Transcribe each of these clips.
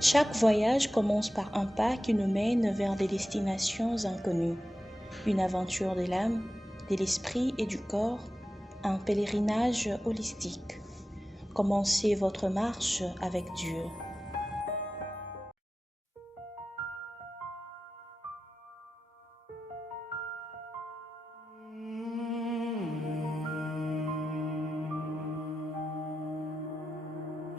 Chaque voyage commence par un pas qui nous mène vers des destinations inconnues. Une aventure de l'âme, de l'esprit et du corps, un pèlerinage holistique. Commencez votre marche avec Dieu.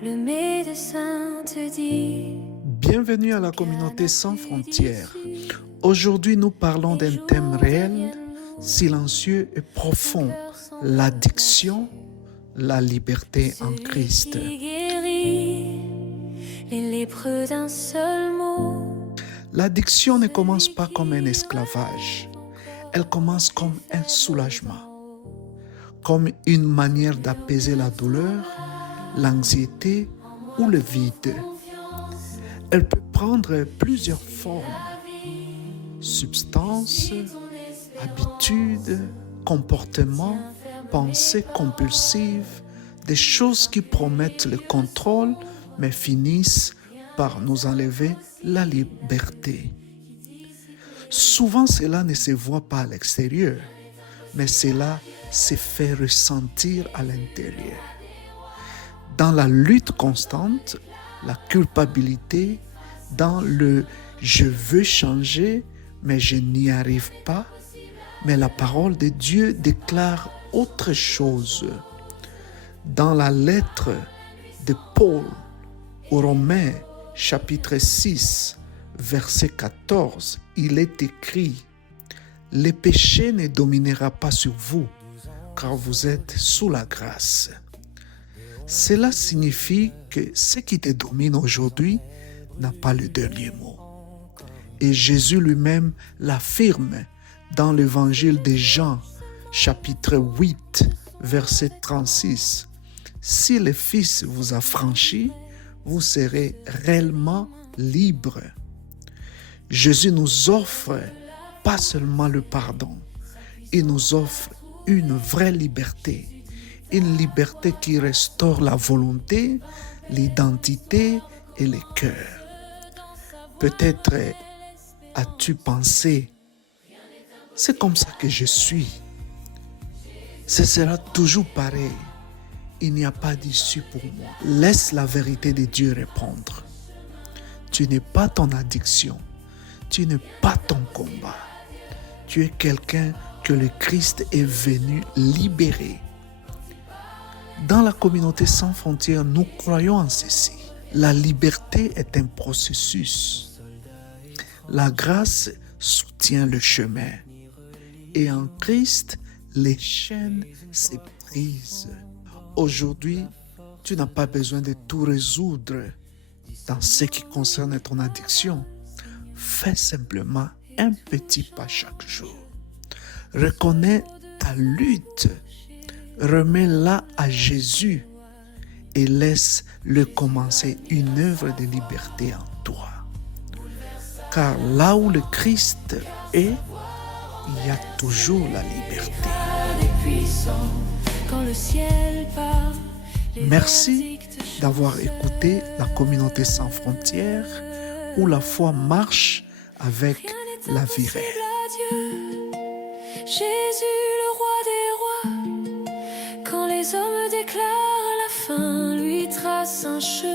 Le médecin te dit: Bienvenue à la communauté sans frontières. Aujourd'hui, nous parlons d'un thème réel, silencieux et profond, l'addiction, la liberté en Christ. Qui guérit les lépreux d'un seul mot. L'addiction ne commence pas comme un esclavage, elle commence comme un soulagement, comme une manière d'apaiser la douleur, l'anxiété ou le vide. Elle peut prendre plusieurs formes: substances, habitudes, comportements, pensées compulsives, des choses qui promettent le contrôle mais finissent par nous enlever la liberté. Souvent, cela ne se voit pas à l'extérieur, mais cela se fait ressentir à l'intérieur. Dans la lutte constante, la culpabilité, dans le « je veux changer, mais je n'y arrive pas », mais la parole de Dieu déclare autre chose. Dans la lettre de Paul aux Romains, chapitre 6, verset 14, il est écrit: « Le péché ne dominera pas sur vous, car vous êtes sous la grâce. » Cela signifie que ce qui te domine aujourd'hui n'a pas le dernier mot. Et Jésus lui-même l'affirme dans l'évangile de Jean, chapitre 8, verset 36. « Si le Fils vous a franchi, vous serez réellement libres. » Jésus nous offre pas seulement le pardon, il nous offre une vraie liberté. Une liberté qui restaure la volonté, l'identité et le cœur. Peut-être as-tu pensé: c'est comme ça que je suis. Ce sera toujours pareil. Il n'y a pas d'issue pour moi. Laisse la vérité de Dieu répondre. Tu n'es pas ton addiction. Tu n'es pas ton combat. Tu es quelqu'un que le Christ est venu libérer. Dans la communauté sans frontières, nous croyons en ceci. La liberté est un processus. La grâce soutient le chemin. Et en Christ, les chaînes se brisent. Aujourd'hui, tu n'as pas besoin de tout résoudre dans ce qui concerne ton addiction. Fais simplement un petit pas chaque jour. Reconnais ta lutte. Remets-la à Jésus et laisse-le commencer une œuvre de liberté en toi. Car là où le Christ est, il y a toujours la liberté. Merci d'avoir écouté la communauté sans frontières où la foi marche avec la vie réelle. Jésus, le roi des rois, quand les hommes déclarent la fin, lui trace un chemin.